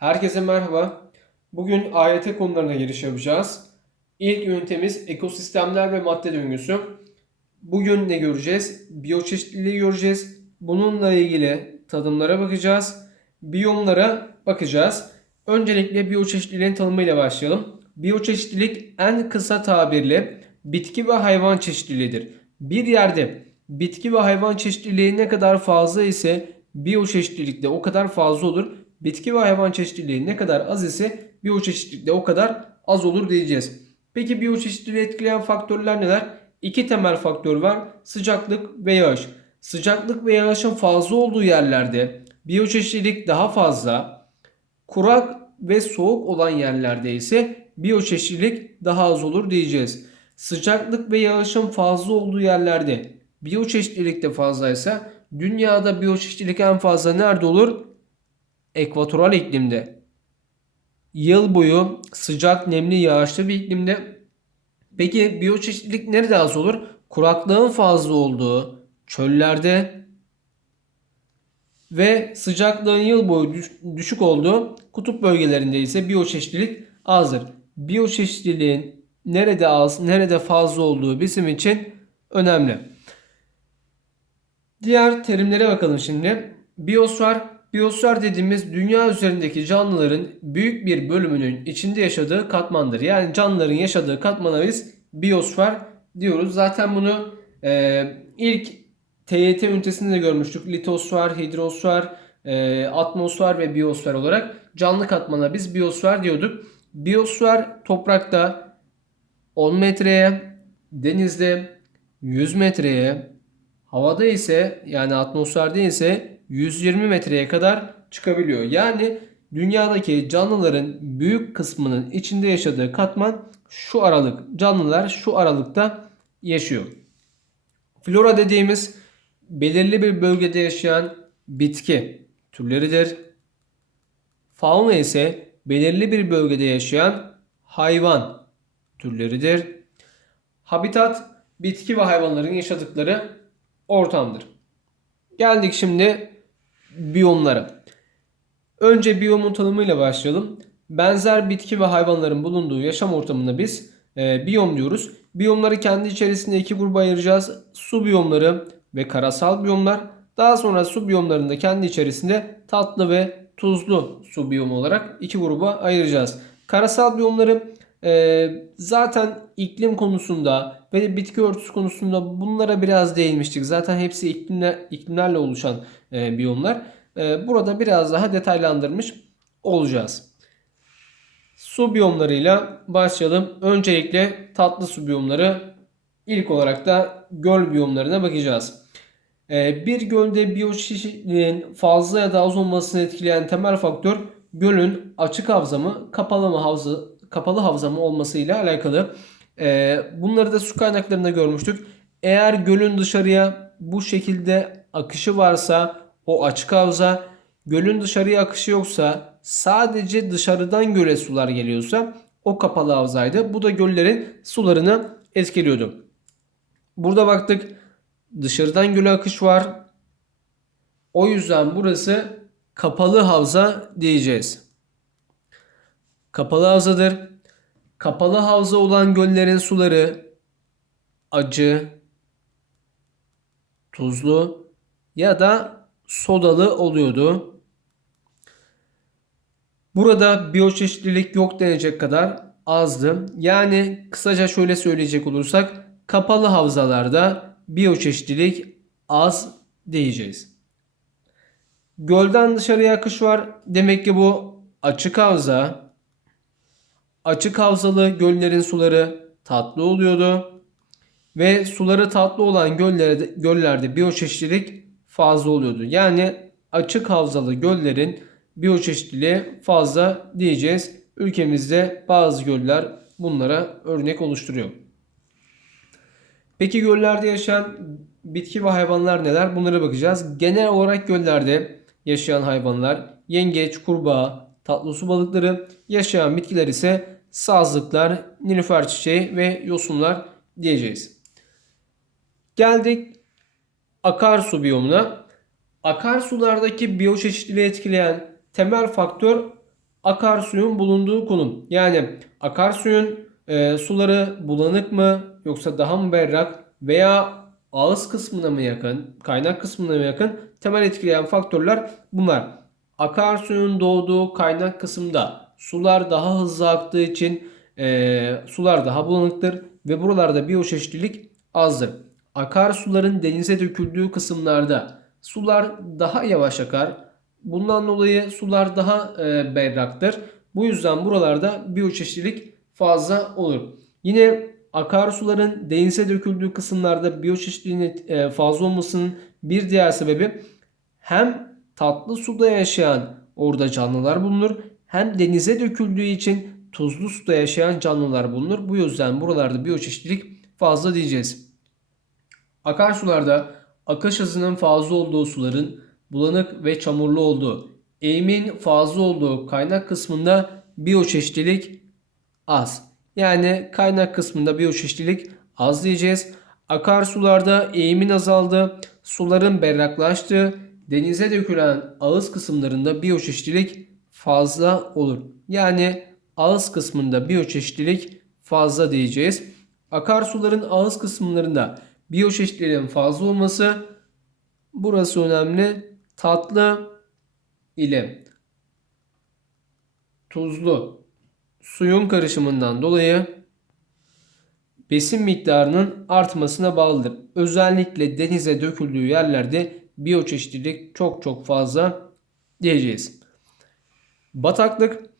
Herkese merhaba. Bugün AYT konularına giriş yapacağız. İlk ünitemiz ekosistemler ve madde döngüsü. Bugün ne göreceğiz? Biyoçeşitliliği göreceğiz. Bununla ilgili tadımlara bakacağız. Biyomlara bakacağız. Öncelikle biyoçeşitliliğin tanımıyla başlayalım. Biyoçeşitlilik en kısa tabirle bitki ve hayvan çeşitliliğidir. Bir yerde bitki ve hayvan çeşitliliği ne kadar fazla ise biyoçeşitlilik de o kadar fazla olur. Bitki ve hayvan çeşitliliği ne kadar az ise biyoçeşitlilik de o kadar az olur diyeceğiz. Peki biyoçeşitliliği etkileyen faktörler neler? İki temel faktör var. Sıcaklık ve yağış. Sıcaklık ve yağışın fazla olduğu yerlerde biyoçeşitlilik daha fazla. Kurak ve soğuk olan yerlerde ise biyoçeşitlilik daha az olur diyeceğiz. Sıcaklık ve yağışın fazla olduğu yerlerde biyoçeşitlilik de fazlaysa dünyada biyoçeşitlilik en fazla nerede olur? Ekvatoral iklimde. Yıl boyu sıcak, nemli, yağışlı bir iklimde. Peki biyoçeşitlilik nerede az olur? Kuraklığın fazla olduğu çöllerde ve sıcaklığın yıl boyu düş- düşük olduğu kutup bölgelerinde ise biyoçeşitlilik azdır. Biyoçeşitliliğin nerede az, nerede fazla olduğu bizim için önemli. Diğer terimlere bakalım şimdi. Biyosfer, biyosfer dediğimiz dünya üzerindeki canlıların büyük bir bölümünün içinde yaşadığı katmandır. Yani canlıların yaşadığı katmana biz biyosfer diyoruz. Zaten bunu e, ilk TYT ünitesinde de görmüştük. Litosfer, hidrosfer, e, atmosfer ve biyosfer olarak canlı katmana biz biyosfer diyorduk. Biyosfer toprakta 10 metreye, denizde 100 metreye, havada ise yani atmosferde ise 120 metreye kadar çıkabiliyor. Yani dünyadaki canlıların büyük kısmının içinde yaşadığı katman şu aralık. Canlılar şu aralıkta yaşıyor. Flora dediğimiz belirli bir bölgede yaşayan bitki türleridir. Fauna ise belirli bir bölgede yaşayan hayvan türleridir. Habitat bitki ve hayvanların yaşadıkları ortamdır. Geldik şimdi biyomlara. Önce biyomun tanımıyla başlayalım. Benzer bitki ve hayvanların bulunduğu yaşam ortamına biz e, biyom diyoruz. Biyomları kendi içerisinde iki gruba ayıracağız. Su biyomları ve karasal biyomlar. Daha sonra su biyomlarında kendi içerisinde tatlı ve tuzlu su biyomu olarak iki gruba ayıracağız. Karasal biyomları e, zaten iklim konusunda ve bitki örtüsü konusunda bunlara biraz değinmiştik. Zaten hepsi iklimler, iklimlerle oluşan e, biyomlar. E, burada biraz daha detaylandırmış olacağız. Su biyomlarıyla başlayalım. Öncelikle tatlı su biyomları ilk olarak da göl biyomlarına bakacağız. Ee, Bir gölde biyoçeşitliliğin fazla ya da az olmasını etkileyen temel faktör gölün açık havza mı kapalı mı havza kapalı havza mı olmasıyla alakalı. Ee, Bunları da su kaynaklarında görmüştük. Eğer gölün dışarıya bu şekilde akışı varsa o açık havza, gölün dışarıya akışı yoksa sadece dışarıdan göle sular geliyorsa o kapalı havzaydı. Bu da göllerin sularını etkiliyordu. Burada baktık dışarıdan göle akış var. O yüzden burası kapalı havza diyeceğiz. Kapalı havzadır. Kapalı havza olan göllerin suları acı, tuzlu ya da sodalı oluyordu. Burada biyoçeşitlilik yok denecek kadar azdı. Yani kısaca şöyle söyleyecek olursak kapalı havzalarda biyoçeşitlilik az diyeceğiz. Gölden dışarıya akış var. Demek ki bu açık havza. Açık havzalı göllerin suları tatlı oluyordu. Ve suları tatlı olan göllerde, göllerde biyoçeşitlilik fazla oluyordu. Yani açık havzalı göllerin biyoçeşitliliği fazla diyeceğiz. Ülkemizde bazı göller bunlara örnek oluşturuyor. Peki göllerde yaşayan bitki ve hayvanlar neler? Bunlara bakacağız. Genel olarak göllerde yaşayan hayvanlar yengeç, kurbağa, tatlı su balıkları, yaşayan bitkiler ise sazlıklar, nilüfer çiçeği ve yosunlar diyeceğiz. Geldik akarsu biyomuna. Akarsulardaki biyoçeşitliliği etkileyen temel faktör Akarsuyun bulunduğu konum. Yani akarsuyun e, suları bulanık mı yoksa daha mı berrak veya ağız kısmına mı yakın, kaynak kısmına mı yakın temel etkileyen faktörler bunlar. Akarsuyun doğduğu kaynak kısımda sular daha hızlı aktığı için e, sular daha bulanıktır ve buralarda biyoçeşitlilik azdır. Akarsuların denize döküldüğü kısımlarda sular daha yavaş akar. Bundan dolayı sular daha e, berraktır. Bu yüzden buralarda biyoçeşitlilik fazla olur. Yine akarsuların denize döküldüğü kısımlarda biyoçeşitliliğin e, fazla olmasının bir diğer sebebi hem tatlı suda yaşayan orada canlılar bulunur hem denize döküldüğü için tuzlu suda yaşayan canlılar bulunur. Bu yüzden buralarda biyoçeşitlilik fazla diyeceğiz. Akarsularda akış hızının fazla olduğu suların bulanık ve çamurlu olduğu, eğimin fazla olduğu kaynak kısmında biyoçeşitlilik az. Yani kaynak kısmında biyoçeşitlilik az diyeceğiz. Akarsularda eğimin azaldığı, suların berraklaştığı, denize dökülen ağız kısımlarında biyoçeşitlilik fazla olur. Yani ağız kısmında biyoçeşitlilik fazla diyeceğiz. Akarsuların ağız kısımlarında biyoçeşitliliğin fazla olması burası önemli. Tatlı ile tuzlu suyun karışımından dolayı besin miktarının artmasına bağlıdır. Özellikle denize döküldüğü yerlerde biyoçeşitlilik çok çok fazla diyeceğiz. Bataklık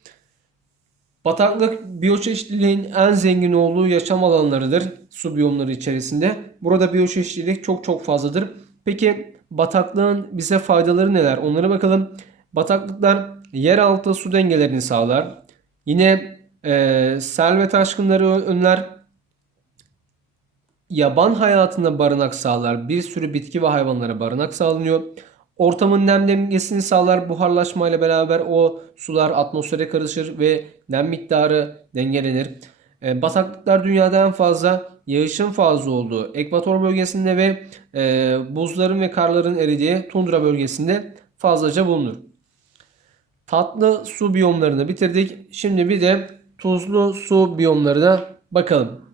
Bataklık biyoçeşitliliğin en zengin olduğu yaşam alanlarıdır su biyomları içerisinde. Burada biyoçeşitlilik çok çok fazladır. Peki bataklığın bize faydaları neler? Onlara bakalım. Bataklıklar yeraltı su dengelerini sağlar. Yine e, sel ve taşkınları önler. Yaban hayatında barınak sağlar. Bir sürü bitki ve hayvanlara barınak sağlanıyor. Ortamın nem dengesini sağlar. Buharlaşma ile beraber o sular atmosfere karışır ve nem miktarı dengelenir. E, bataklıklar dünyada en fazla yağışın fazla olduğu ekvator bölgesinde ve e, buzların ve karların eridiği tundra bölgesinde fazlaca bulunur. Tatlı su biyomlarını bitirdik. Şimdi bir de tuzlu su biyomlarına bakalım.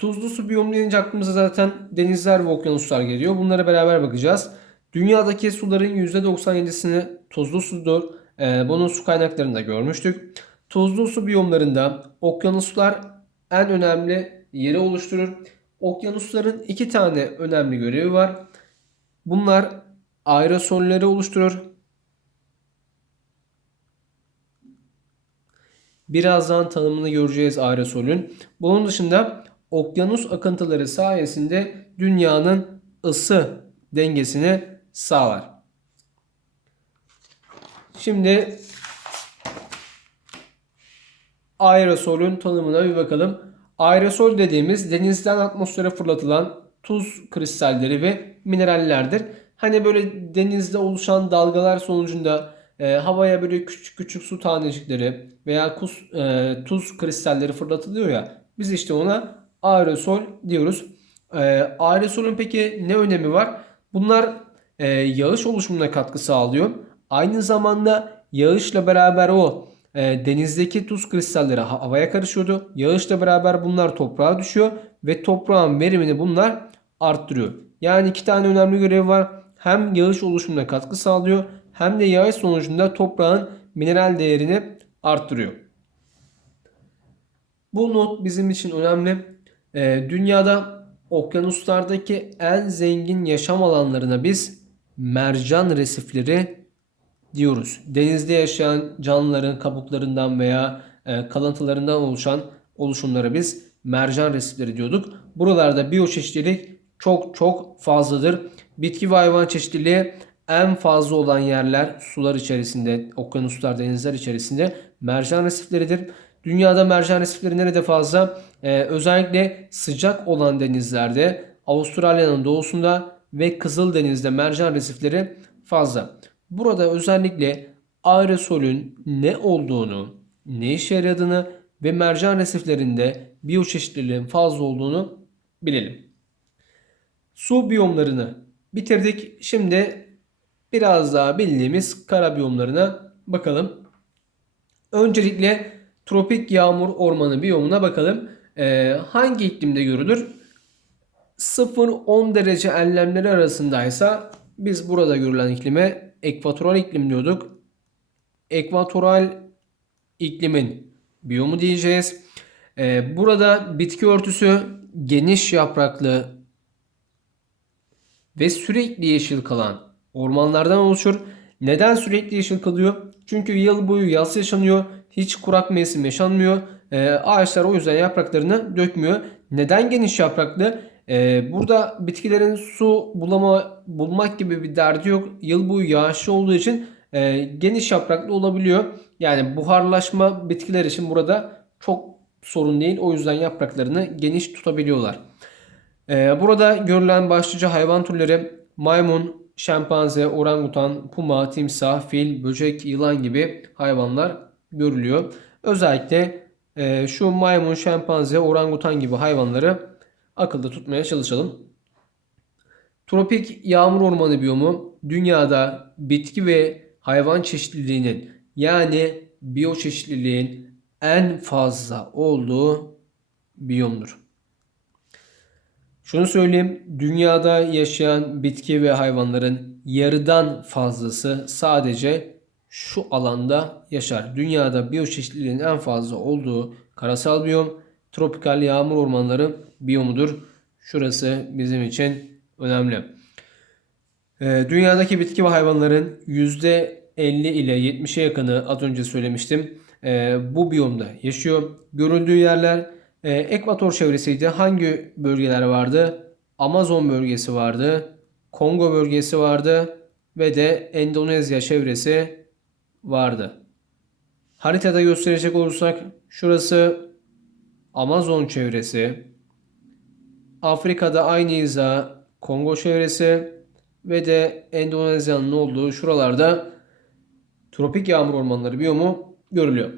Tuzlu su biyomu denince aklımıza zaten denizler ve okyanuslar geliyor. Bunlara beraber bakacağız. Dünyadaki suların %97'sini tuzlu sudur. Ee, bunun su kaynaklarında görmüştük. Tuzlu su biyomlarında okyanuslar en önemli yeri oluşturur. Okyanusların iki tane önemli görevi var. Bunlar aerosolleri oluşturur. Birazdan tanımını göreceğiz aerosolün. Bunun dışında okyanus akıntıları sayesinde dünyanın ısı dengesini sağlar. Şimdi aerosolün tanımına bir bakalım. Aerosol dediğimiz denizden atmosfere fırlatılan tuz kristalleri ve minerallerdir. Hani böyle denizde oluşan dalgalar sonucunda e, havaya böyle küçük küçük su tanecikleri veya kuz, e, tuz kristalleri fırlatılıyor ya. Biz işte ona aerosol diyoruz. E, aerosolün peki ne önemi var? Bunlar e, yağış oluşumuna katkı sağlıyor. Aynı zamanda yağışla beraber o e, denizdeki tuz kristalleri havaya karışıyordu. Yağışla beraber bunlar toprağa düşüyor ve toprağın verimini bunlar arttırıyor. Yani iki tane önemli görevi var. Hem yağış oluşumuna katkı sağlıyor hem de yağış sonucunda toprağın mineral değerini arttırıyor. Bu not bizim için önemli. E, dünyada okyanuslardaki en zengin yaşam alanlarına biz mercan resifleri diyoruz. Denizde yaşayan canlıların kabuklarından veya e, kalıntılarından oluşan oluşumlara biz mercan resifleri diyorduk. Buralarda biyoçeşitlilik çok çok fazladır. Bitki ve hayvan çeşitliliği en fazla olan yerler sular içerisinde, okyanuslar, denizler içerisinde mercan resifleridir. Dünyada mercan resifleri nerede fazla? Ee, özellikle sıcak olan denizlerde, Avustralya'nın doğusunda ve Kızıldeniz'de mercan resifleri fazla. Burada özellikle aerosolün ne olduğunu, ne işe yaradığını ve mercan resiflerinde biyoçeşitliliğin fazla olduğunu bilelim. Su biyomlarını bitirdik. Şimdi biraz daha bildiğimiz kara biyomlarına bakalım. Öncelikle tropik yağmur ormanı biyomuna bakalım. Ee, hangi iklimde görülür? 0-10 derece enlemleri arasındaysa biz burada görülen iklime ekvatoral iklim diyorduk. Ekvatoral iklimin biyomu diyeceğiz. Ee, burada bitki örtüsü geniş yapraklı ve sürekli yeşil kalan ormanlardan oluşur. Neden sürekli yeşil kalıyor? Çünkü yıl boyu yaz yaşanıyor. Hiç kurak mevsim yaşanmıyor. Ee, ağaçlar o yüzden yapraklarını dökmüyor. Neden geniş yapraklı? Ee, burada bitkilerin su bulama bulmak gibi bir derdi yok. Yıl boyu yağışlı olduğu için e, geniş yapraklı olabiliyor. Yani buharlaşma bitkiler için burada çok sorun değil. O yüzden yapraklarını geniş tutabiliyorlar. Ee, burada görülen başlıca hayvan türleri maymun, şempanze, orangutan, puma, timsah, fil, böcek, yılan gibi hayvanlar görülüyor. Özellikle e, şu maymun, şempanze, orangutan gibi hayvanları akılda tutmaya çalışalım. Tropik yağmur ormanı biyomu dünyada bitki ve hayvan çeşitliliğinin yani biyoçeşitliliğin en fazla olduğu biyomdur. Şunu söyleyeyim, dünyada yaşayan bitki ve hayvanların yarıdan fazlası sadece şu alanda yaşar. Dünyada biyoçeşitliliğin en fazla olduğu karasal biyom, tropikal yağmur ormanları biyomudur. Şurası bizim için önemli. Ee, dünyadaki bitki ve hayvanların %50 ile 70'e yakını az önce söylemiştim. Ee, bu biyomda yaşıyor. Görüldüğü yerler e, ekvator çevresiydi. Hangi bölgeler vardı? Amazon bölgesi vardı. Kongo bölgesi vardı. Ve de Endonezya çevresi vardı. Haritada gösterecek olursak şurası Amazon çevresi. Afrika'da aynı hiza Kongo çevresi ve de Endonezya'nın olduğu şuralarda tropik yağmur ormanları biyomu görülüyor.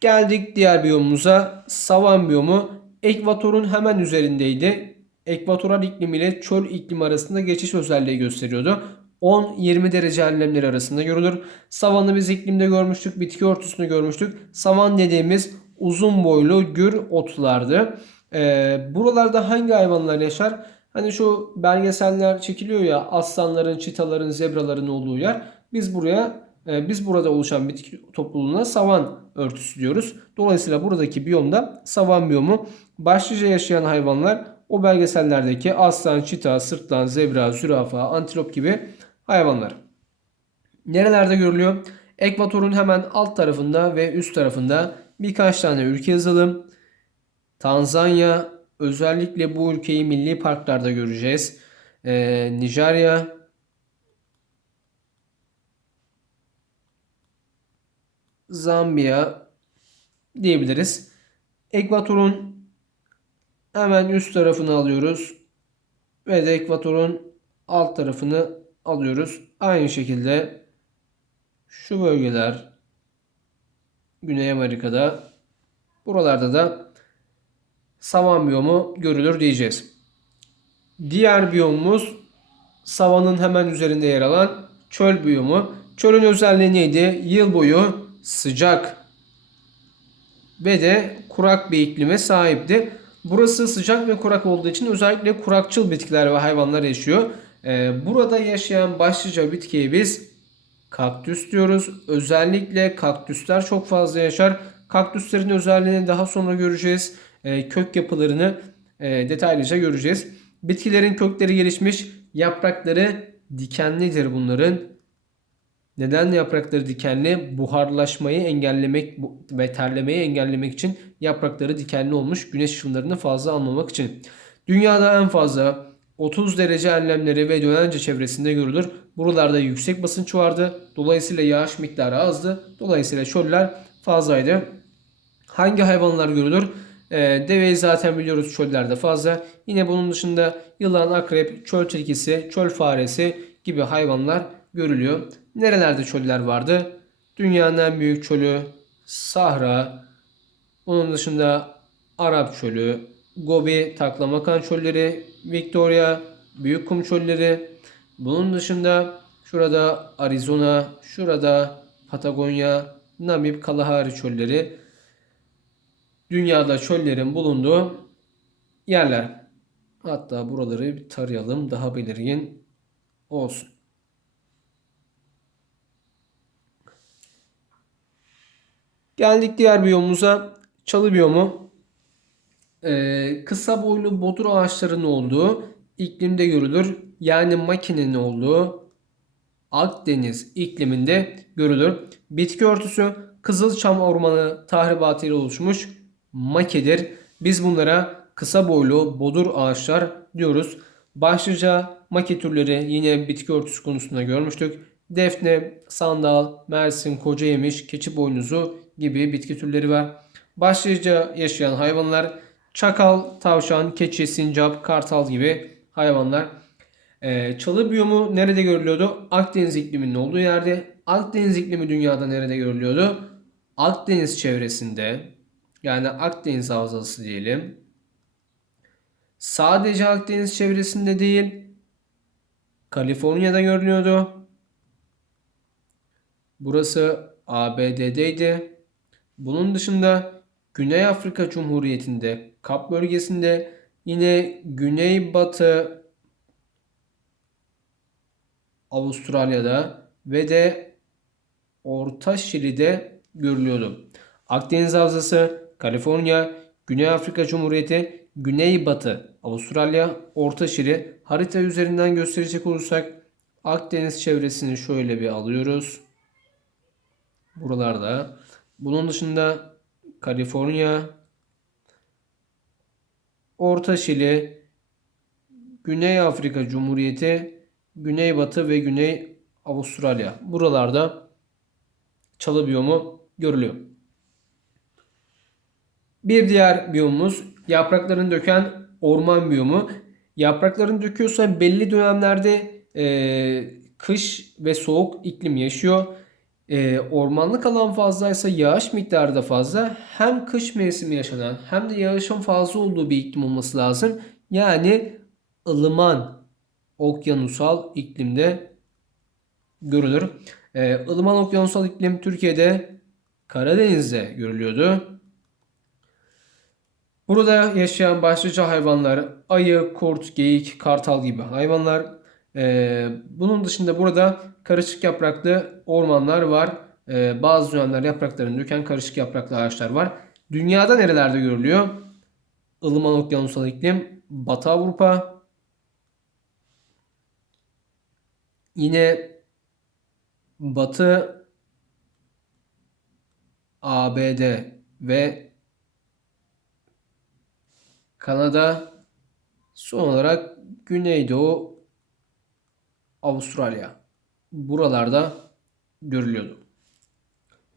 Geldik diğer biyomumuza. Savan biyomu ekvatorun hemen üzerindeydi. Ekvatoral iklim ile çöl iklimi arasında geçiş özelliği gösteriyordu. 10-20 derece enlemleri arasında görülür. Savanı biz iklimde görmüştük. Bitki örtüsünü görmüştük. Savan dediğimiz uzun boylu gür otlardı. Ee, buralarda hangi hayvanlar yaşar? Hani şu belgeseller çekiliyor ya aslanların, çitaların, zebraların olduğu yer. Biz buraya e, biz burada oluşan bitki topluluğuna savan örtüsü diyoruz. Dolayısıyla buradaki biyomda savan biyomu. Başlıca yaşayan hayvanlar o belgesellerdeki aslan, çita, sırtlan, zebra, zürafa, antilop gibi hayvanlar. Nerelerde görülüyor? Ekvatorun hemen alt tarafında ve üst tarafında birkaç tane ülke yazalım. Tanzanya, özellikle bu ülkeyi milli parklarda göreceğiz. Ee, Nijerya, Zambiya diyebiliriz. Ekvatorun hemen üst tarafını alıyoruz. Ve de ekvatorun alt tarafını alıyoruz. Aynı şekilde şu bölgeler Güney Amerika'da buralarda da savan biyomu görülür diyeceğiz. Diğer biyomumuz savanın hemen üzerinde yer alan çöl biyomu. Çölün özelliği neydi? Yıl boyu sıcak ve de kurak bir iklime sahipti. Burası sıcak ve kurak olduğu için özellikle kurakçıl bitkiler ve hayvanlar yaşıyor. Ee, burada yaşayan başlıca bitkiye biz kaktüs diyoruz. Özellikle kaktüsler çok fazla yaşar. Kaktüslerin özelliğini daha sonra göreceğiz. Ee, kök yapılarını e, detaylıca göreceğiz. Bitkilerin kökleri gelişmiş, yaprakları dikenlidir bunların. Neden yaprakları dikenli? Buharlaşmayı engellemek ve terlemeyi engellemek için yaprakları dikenli olmuş güneş ışınlarını fazla almamak için. Dünyada en fazla 30 derece enlemleri ve dönence çevresinde görülür. Buralarda yüksek basınç vardı. Dolayısıyla yağış miktarı azdı. Dolayısıyla çöller fazlaydı. Hangi hayvanlar görülür? Ee, deveyi zaten biliyoruz çöllerde fazla. Yine bunun dışında yılan, akrep, çöl tilkisi, çöl faresi gibi hayvanlar görülüyor. Nerelerde çöller vardı? Dünyanın en büyük çölü Sahra. Onun dışında Arap çölü, Gobi, Taklamakan çölleri, Victoria, Büyük Kum çölleri. Bunun dışında Şurada Arizona, şurada Patagonya, Namib, Kalahari çölleri. Dünyada çöllerin bulunduğu yerler. Hatta buraları bir tarayalım daha belirgin olsun. Geldik diğer biyomumuza. Çalı biyomu. Ee, kısa boylu bodur ağaçlarının olduğu iklimde görülür. Yani makinenin olduğu Akdeniz ikliminde görülür. Bitki örtüsü Kızılçam Ormanı tahribatıyla oluşmuş makedir. Biz bunlara kısa boylu bodur ağaçlar diyoruz. Başlıca maki türleri yine bitki örtüsü konusunda görmüştük. Defne, sandal, mersin, koca yemiş, keçi boynuzu gibi bitki türleri var. Başlıca yaşayan hayvanlar çakal, tavşan, keçi, sincap, kartal gibi hayvanlar. Ee, çalı biyomu nerede görülüyordu? Akdeniz ikliminin olduğu yerde. Akdeniz iklimi dünyada nerede görülüyordu? Akdeniz çevresinde yani Akdeniz havzası diyelim. Sadece Akdeniz çevresinde değil Kaliforniya'da görülüyordu. Burası ABD'deydi. Bunun dışında Güney Afrika Cumhuriyeti'nde, Kap bölgesinde yine Güneybatı Avustralya'da ve de Orta Şili'de görülüyordu. Akdeniz Havzası, Kaliforniya, Güney Afrika Cumhuriyeti, Güneybatı Avustralya, Orta Şili harita üzerinden gösterecek olursak Akdeniz çevresini şöyle bir alıyoruz. Buralarda. Bunun dışında Kaliforniya, Orta Şili, Güney Afrika Cumhuriyeti, Güneybatı ve Güney Avustralya. Buralarda çalı biyomu görülüyor. Bir diğer biyomumuz yapraklarını döken orman biyomu. Yapraklarını döküyorsa belli dönemlerde e, kış ve soğuk iklim yaşıyor. E, ormanlık alan fazlaysa yağış miktarı da fazla. Hem kış mevsimi yaşanan hem de yağışın fazla olduğu bir iklim olması lazım. Yani ılıman okyanusal iklimde görülür. E, ılıman okyanusal iklim Türkiye'de Karadeniz'de görülüyordu. Burada yaşayan başlıca hayvanlar ayı, kurt, geyik, kartal gibi hayvanlar. Ee, bunun dışında burada karışık yapraklı ormanlar var. Ee, bazı dönemler yapraklarını döken karışık yapraklı ağaçlar var. Dünyada nerelerde görülüyor? Ilıman okyanusal iklim, Batı Avrupa, yine Batı ABD ve Kanada, son olarak Güneydoğu Avustralya. Buralarda görülüyordu.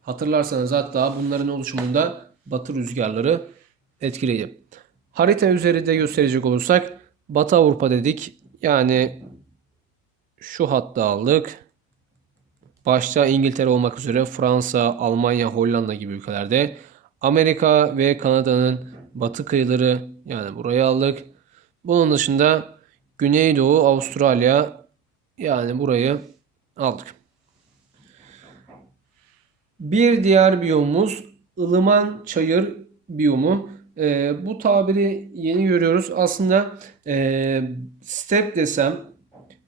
Hatırlarsanız hatta bunların oluşumunda batı rüzgarları etkileydi. Harita üzerinde gösterecek olursak Batı Avrupa dedik. Yani şu hatta aldık. Başta İngiltere olmak üzere Fransa, Almanya, Hollanda gibi ülkelerde Amerika ve Kanada'nın batı kıyıları yani burayı aldık. Bunun dışında Güneydoğu Avustralya yani burayı aldık. Bir diğer biyomumuz ılıman çayır biyomu. E, bu tabiri yeni görüyoruz. Aslında e, step desem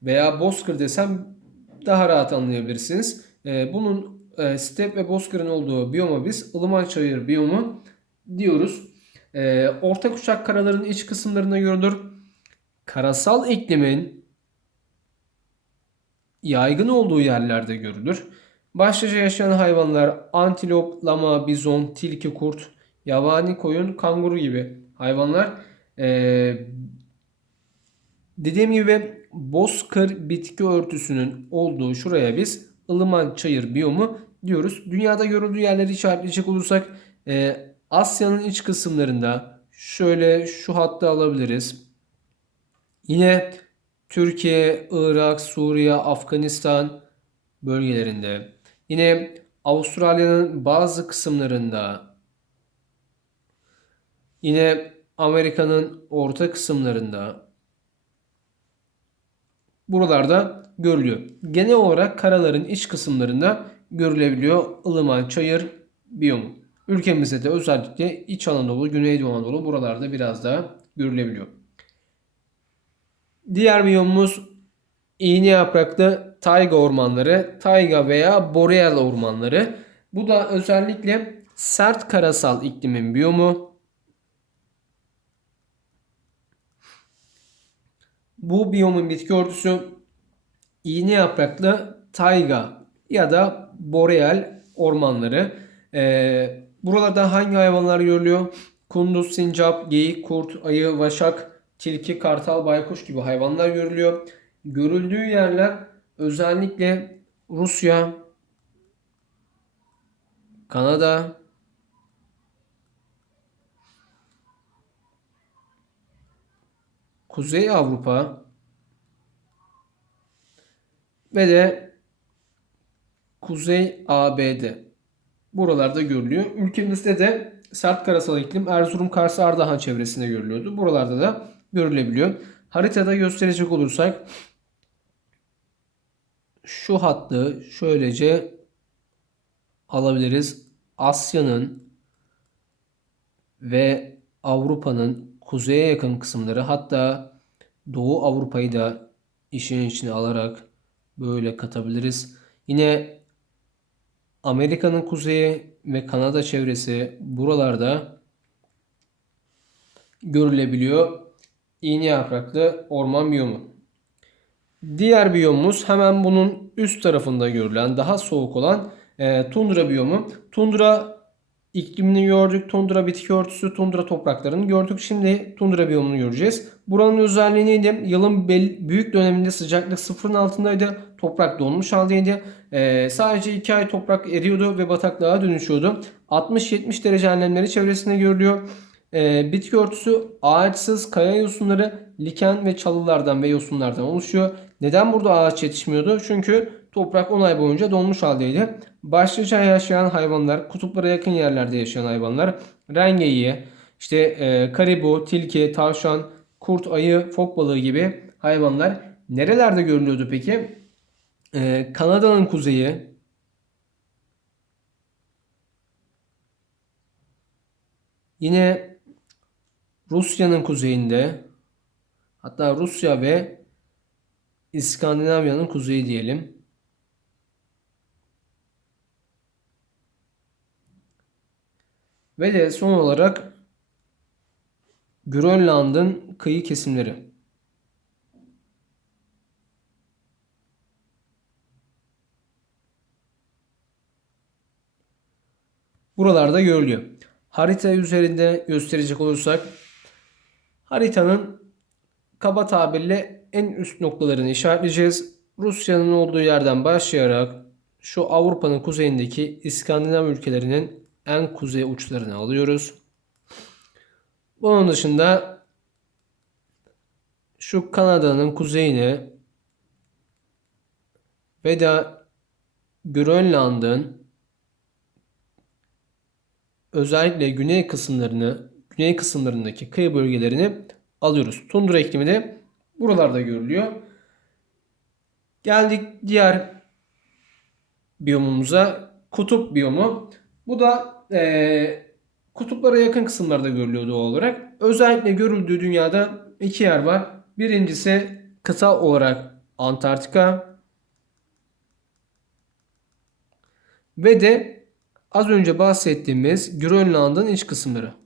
veya bozkır desem daha rahat anlayabilirsiniz. E, bunun e, step ve bozkırın olduğu biyoma biz ılıman çayır biyomu diyoruz. E, orta kuşak karaların iç kısımlarında görülür. Karasal iklimin yaygın olduğu yerlerde görülür. Başlıca yaşayan hayvanlar antilop, lama, bizon, tilki, kurt, yabani koyun, kanguru gibi hayvanlar. Ee, dediğim gibi bozkır bitki örtüsünün olduğu şuraya biz ılıman çayır biyomu diyoruz. Dünyada görüldüğü yerleri işaretleyecek olursak e, Asya'nın iç kısımlarında şöyle şu hatta alabiliriz. Yine Türkiye, Irak, Suriye, Afganistan bölgelerinde. Yine Avustralya'nın bazı kısımlarında. Yine Amerika'nın orta kısımlarında. Buralarda görülüyor. Genel olarak karaların iç kısımlarında görülebiliyor ılıman çayır biyomu. Ülkemizde de özellikle İç Anadolu, Güneydoğu Anadolu buralarda biraz daha görülebiliyor. Diğer biyomumuz iğne yapraklı tayga ormanları, tayga veya boreal ormanları. Bu da özellikle sert karasal iklimin biyomu. Bu biyomun bitki örtüsü iğne yapraklı tayga ya da boreal ormanları. Ee, buralarda hangi hayvanlar görülüyor? Kunduz, sincap, geyik, kurt, ayı, vaşak, tilki, kartal, baykuş gibi hayvanlar görülüyor. Görüldüğü yerler özellikle Rusya, Kanada, Kuzey Avrupa ve de Kuzey ABD. Buralarda görülüyor. Ülkemizde de sert karasal iklim Erzurum, Kars, Ardahan çevresinde görülüyordu. Buralarda da görülebiliyor. Haritada gösterecek olursak şu hattı şöylece alabiliriz. Asya'nın ve Avrupa'nın kuzeye yakın kısımları hatta Doğu Avrupa'yı da işin içine alarak böyle katabiliriz. Yine Amerika'nın kuzeyi ve Kanada çevresi buralarda görülebiliyor. İğne yapraklı orman biyomu. Diğer biyomumuz hemen bunun üst tarafında görülen daha soğuk olan e, tundra biyomu. Tundra iklimini gördük. Tundra bitki örtüsü, tundra topraklarını gördük. Şimdi tundra biyomunu göreceğiz. Buranın özelliği neydi? Yılın büyük döneminde sıcaklık sıfırın altındaydı. Toprak donmuş haldeydi. Ee, sadece 2 ay toprak eriyordu ve bataklığa dönüşüyordu. 60-70 derece enlemleri çevresinde görülüyor. Ee, bitki örtüsü ağaçsız kaya yosunları, liken ve çalılardan ve yosunlardan oluşuyor. Neden burada ağaç yetişmiyordu? Çünkü toprak 10 ay boyunca donmuş haldeydi. Başlıca yaşayan hayvanlar, kutuplara yakın yerlerde yaşayan hayvanlar, rengeyi, işte e, karibu, tilki, tavşan, kurt, ayı, fok balığı gibi hayvanlar nerelerde görülüyordu peki? E, Kanada'nın kuzeyi, yine Rusya'nın kuzeyinde, hatta Rusya ve İskandinavya'nın kuzeyi diyelim. Ve de son olarak Grönland'ın kıyı kesimleri. Buralarda görülüyor. Harita üzerinde gösterecek olursak haritanın kaba tabirle en üst noktalarını işaretleyeceğiz. Rusya'nın olduğu yerden başlayarak şu Avrupa'nın kuzeyindeki İskandinav ülkelerinin en kuzey uçlarını alıyoruz. Bunun dışında şu Kanada'nın kuzeyini ve de Grönland'ın özellikle güney kısımlarını, güney kısımlarındaki kıyı bölgelerini alıyoruz. Tundra iklimi de buralarda görülüyor. Geldik diğer biyomumuza. Kutup biyomu. Bu da e, kutuplara yakın kısımlarda görülüyor doğal olarak. Özellikle görüldüğü dünyada iki yer var. Birincisi kıta olarak Antarktika ve de az önce bahsettiğimiz Grönland'ın iç kısımları.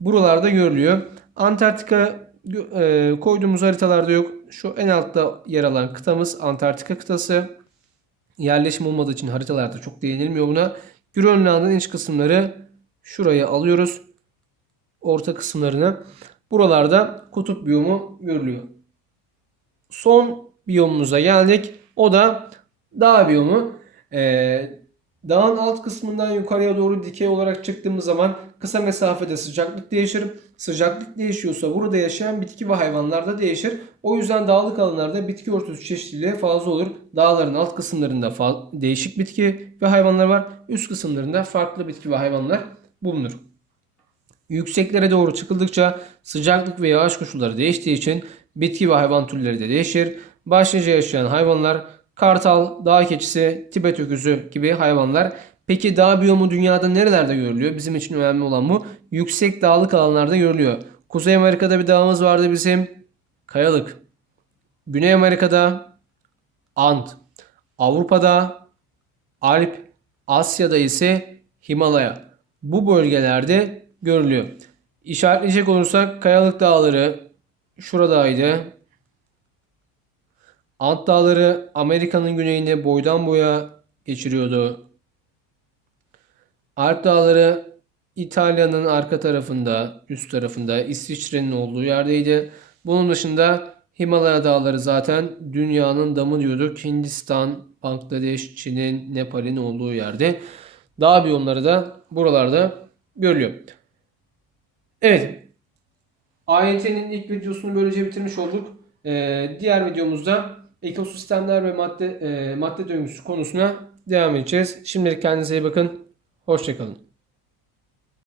Buralarda görülüyor. Antarktika e, koyduğumuz haritalarda yok. Şu en altta yer alan kıtamız Antarktika kıtası. Yerleşim olmadığı için haritalarda çok değinilmiyor buna. Grönland'ın iç kısımları şuraya alıyoruz. Orta kısımlarını. Buralarda kutup biyomu görülüyor. Son biyomumuza geldik. O da dağ biyomu. Ee, dağın alt kısmından yukarıya doğru dikey olarak çıktığımız zaman kısa mesafede sıcaklık değişir. Sıcaklık değişiyorsa burada yaşayan bitki ve hayvanlar da değişir. O yüzden dağlık alanlarda bitki örtüsü çeşitliliği fazla olur. Dağların alt kısımlarında değişik bitki ve hayvanlar var. Üst kısımlarında farklı bitki ve hayvanlar bulunur. Yükseklere doğru çıkıldıkça sıcaklık ve yağış koşulları değiştiği için bitki ve hayvan türleri de değişir. başlıca yaşayan hayvanlar, kartal, dağ keçisi, Tibet öküzü gibi hayvanlar. Peki dağ biyomu dünyada nerelerde görülüyor? Bizim için önemli olan bu. Yüksek dağlık alanlarda görülüyor. Kuzey Amerika'da bir dağımız vardı bizim. Kayalık. Güney Amerika'da Ant. Avrupa'da Alp. Asya'da ise Himalaya. Bu bölgelerde görülüyor. İşaretleyecek olursak Kayalık Dağları şuradaydı. Ant Dağları Amerika'nın güneyine boydan boya geçiriyordu. Alp Dağları İtalya'nın arka tarafında, üst tarafında, İsviçre'nin olduğu yerdeydi. Bunun dışında Himalaya Dağları zaten dünyanın damı diyorduk. Hindistan, Bangladeş, Çin'in, Nepal'in olduğu yerde. Dağ biyomları da buralarda görülüyor. Evet. AYT'nin ilk videosunu böylece bitirmiş olduk. Ee, diğer videomuzda ekosistemler ve madde e, madde döngüsü konusuna devam edeceğiz. Şimdilik kendinize iyi bakın. Hoşçakalın.